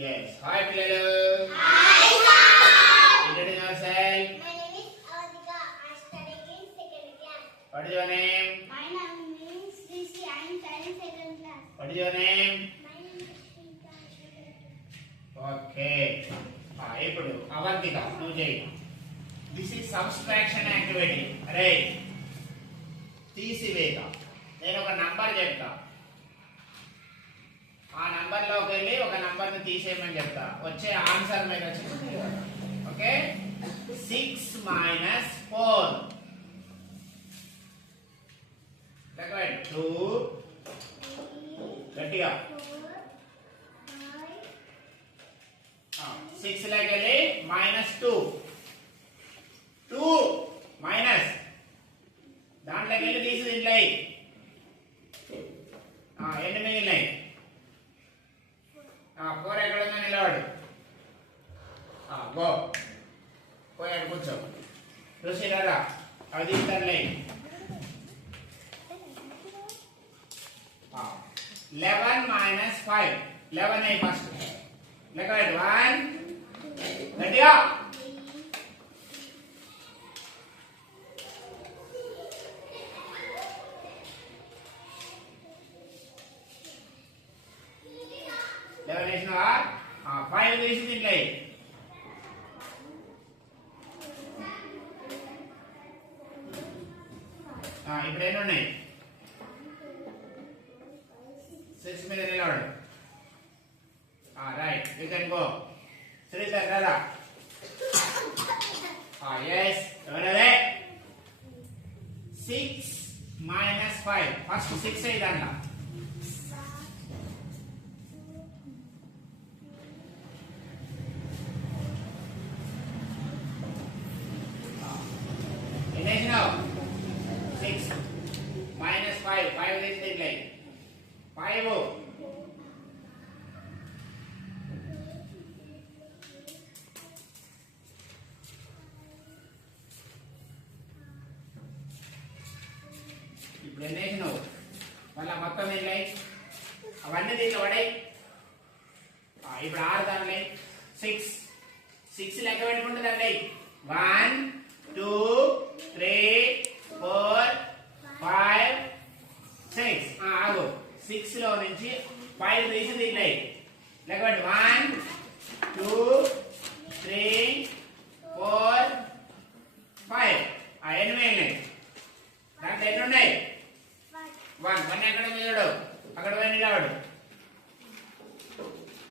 Yes. Hi, పిల్లలు. Hi, sir. Introduce yourself. My name is Adhika. I study in second class. What is your name? My name is Srishi. I am studying second class. What is your name? My name is Shrita. Okay. ఇప్పుడు అవంతిక నువ్వు చేయి. This is subtraction activity. అరే తీసివేత. నేను ఒక number చెప్తా. ఆ number లోకి వెళ్ళి ఒక నంబర్ ని తీసేయమని చెప్తా. వచ్చే ఆన్సర్ మీద వచ్చి ఓకే 6 మైనస్ 4 లెక్క 2 గట్టిగా 6 లోకి వెళ్ళి -2 2 మైనస్ దాంట్లోకి వెళ్ళి తీసి దీంట్లో ఎన్ని మిగిలినాయి 4 ఎక్కడ ఉందో నిలబడు గో పోయాడు కూర్చో చూసిరారా అవి తీస్తారులే 11 మైనస్ 5 11 అయి ఫస్ట్ లెక్క 1 గట్టిగా ఫైవ్ తీసి దీంట్లో ఇప్పుడు ఎన్ని ఉన్నాయి 6 మీద నిలబడు right you can go Sridhar కదా ఎస్ ఎవరదే 6 మైనస్ 5 ఫస్ట్ 6 అయ్యి దాంట్లో now 6 minus 5 5 is the line 5 ఇప్పుడు ఎన్ని వేసినావు మళ్ళీ మొత్తం ఎన్ని అవన్నీ దీంట్లో పడాయి ఇప్పుడు 6 దాంట్లో 6 లెక్క పెట్టుకుంటే దాంట్లో 1 2 3 4 5 6 ఆగు 6 లో నుంచి 5 తీసి దీంట్లో లెక్క పెట్టు